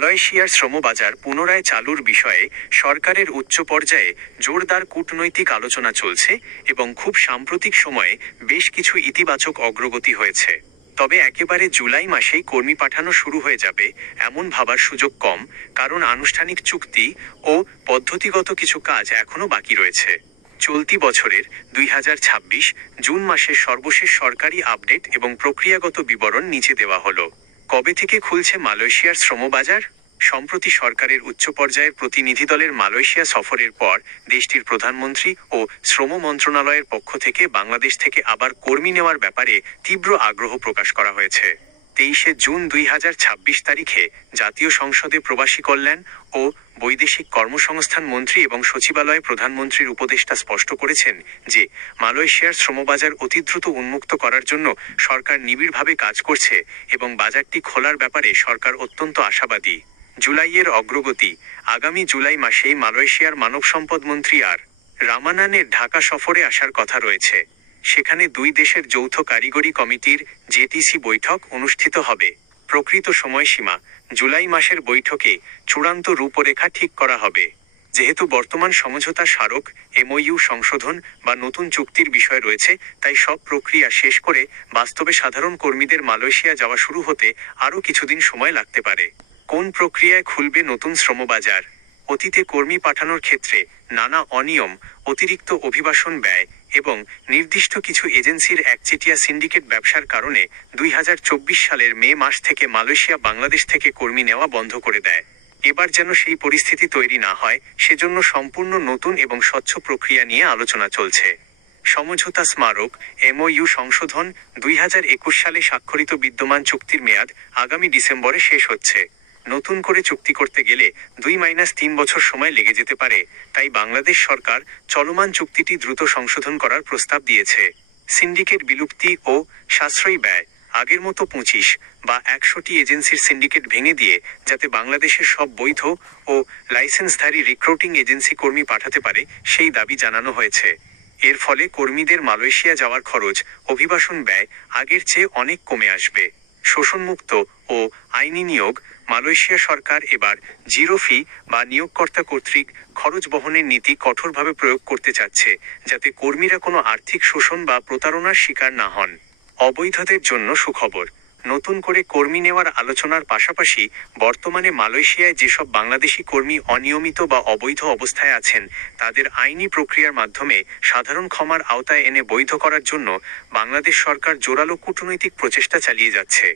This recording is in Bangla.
মালয়েশিয়ার শ্রমবাজার পুনরায় চালুর বিষয়ে সরকারের উচ্চ পর্যায়ে জোরদার কূটনৈতিক আলোচনা চলছে এবং খুব সাম্প্রতিক সময়ে বেশ কিছু ইতিবাচক অগ্রগতি হয়েছে। তবে একেবারে জুলাই মাসেই কর্মী পাঠানো শুরু হয়ে যাবে এমন ভাবার সুযোগ কম, কারণ আনুষ্ঠানিক চুক্তি ও পদ্ধতিগত কিছু কাজ এখনও বাকি রয়েছে। চলতি বছরের 2026 জুন মাসের সর্বশেষ সরকারি আপডেট এবং প্রক্রিয়াগত বিবরণ নিচে দেওয়া হলো। কবে থেকে খুলছে মালয়েশিয়ার শ্রমবাজার? সম্প্রতি সরকারের উচ্চ পর্যায়ের প্রতিনিধি দলের মালয়েশিয়া সফরের পর দেশটির প্রধানমন্ত্রী ও শ্রম মন্ত্রণালয়ের পক্ষ থেকে বাংলাদেশ থেকে আবার কর্মী নেওয়ার ব্যাপারে তীব্র আগ্রহ প্রকাশ করা হয়েছে। 23 জুন 2026 তারিখে জাতীয় সংসদে প্রবাসী কল্যাণ ও বৈদেশিক কর্মসংস্থান মন্ত্রী এবং সচিবালয়ে প্রধানমন্ত্রীর উপদেষ্টা স্পষ্ট করেছেন যে মালয়েশিয়ার শ্রমবাজার অতি দ্রুত উন্মুক্ত করার জন্য সরকার নিবিড়ভাবে কাজ করছে এবং বাজারটি খোলার ব্যাপারে সরকার অত্যন্ত আশাবাদী। জুলাইয়ের অগ্রগতি। আগামী জুলাই মাসেই মালয়েশিয়ার মানব সম্পদ মন্ত্রী আর রামানানের ঢাকা সফরে আসার কথা রয়েছে। সেখানে দুই দেশের যৌথ কারিগরি কমিটির জেটিসি বৈঠক অনুষ্ঠিত হবে। প্রকৃত সময়সীমা। জুলাই মাসের বৈঠকে চূড়ান্ত রূপরেখা ঠিক করা হবে। যেহেতু বর্তমান সমঝোতা স্মারক এমওইউ সংশোধন বা নতুন চুক্তির বিষয় রয়েছে, তাই সব প্রক্রিয়া শেষ করে বাস্তবে সাধারণ কর্মীদের মালয়েশিয়া যাওয়া শুরু হতে আরও কিছুদিন সময় লাগতে পারে। কোন প্রক্রিয়ায় খুলবে নতুন শ্রমবাজার? অতীতে কর্মী পাঠানোর ক্ষেত্রে নানা অনিয়ম, অতিরিক্ত অভিবাসন ব্যয় এবং নির্দিষ্ট কিছু এজেন্সির একচেটিয়া সিন্ডিকেট ব্যবসার কারণে 2024 সালের মে মাস থেকে মালয়েশিয়া বাংলাদেশ থেকে কর্মী নেওয়া বন্ধ করে দেয়। এবার যেন সেই পরিস্থিতি তৈরি না হয়, সেজন্য সম্পূর্ণ নতুন এবং স্বচ্ছ প্রক্রিয়া নিয়ে আলোচনা চলছে। সমঝোতা স্মারক এমওইউ সংশোধন। 2021 সালে স্বাক্ষরিত বিদ্যমান চুক্তির মেয়াদ আগামী ডিসেম্বরে শেষ হচ্ছে। নতুন করে চুক্তি করতে গেলে 2-3 বছর সময় লেগে যেতে পারে, তাই বাংলাদেশ সরকার চলমান চুক্তিটি দ্রুত সংশোধন করার প্রস্তাব দিয়েছে। সিন্ডিকেট বিলুপ্তি ও সাশ্রয়ী ব্যয়। আগের মতো 25 বা 100টি এজেন্সির সিন্ডিকেট ভেঙে দিয়ে যাতে বাংলাদেশের সব বৈধ ও লাইসেন্সধারী রিক্রুটিং এজেন্সি কর্মী পাঠাতে পারে, সেই দাবি জানানো হয়েছে। এর ফলে কর্মীদের মালয়েশিয়া যাওয়ার খরচ, অভিবাসন ব্যয় আগের চেয়ে অনেক কমে আসবে। শোষণমুক্ত ও আইনি নিয়োগ। মালয়েশিয়া সরকার এবার জিরো ফি বা নিয়োগকর্তা কর্তৃক খরচ বহনের নীতি কঠোরভাবে প্রয়োগ করতে চাচ্ছে, যাতে কর্মীরা কোনো আর্থিক শোষণ বা প্রতারণার শিকার না হন। অবৈধদের জন্য সুখবর। নতুন করে কর্মী নেওয়ার আলোচনার পাশাপাশি বর্তমানে মালয়েশিয়ায় যেসব বাংলাদেশি কর্মী অনিয়মিত বা অবৈধ অবস্থায় আছেন, তাদের আইনি প্রক্রিয়ার মাধ্যমে সাধারণ ক্ষমার আওতায় এনে বৈধ করার জন্য বাংলাদেশ সরকার জোরালো কূটনৈতিক প্রচেষ্টা চালিয়ে যাচ্ছে।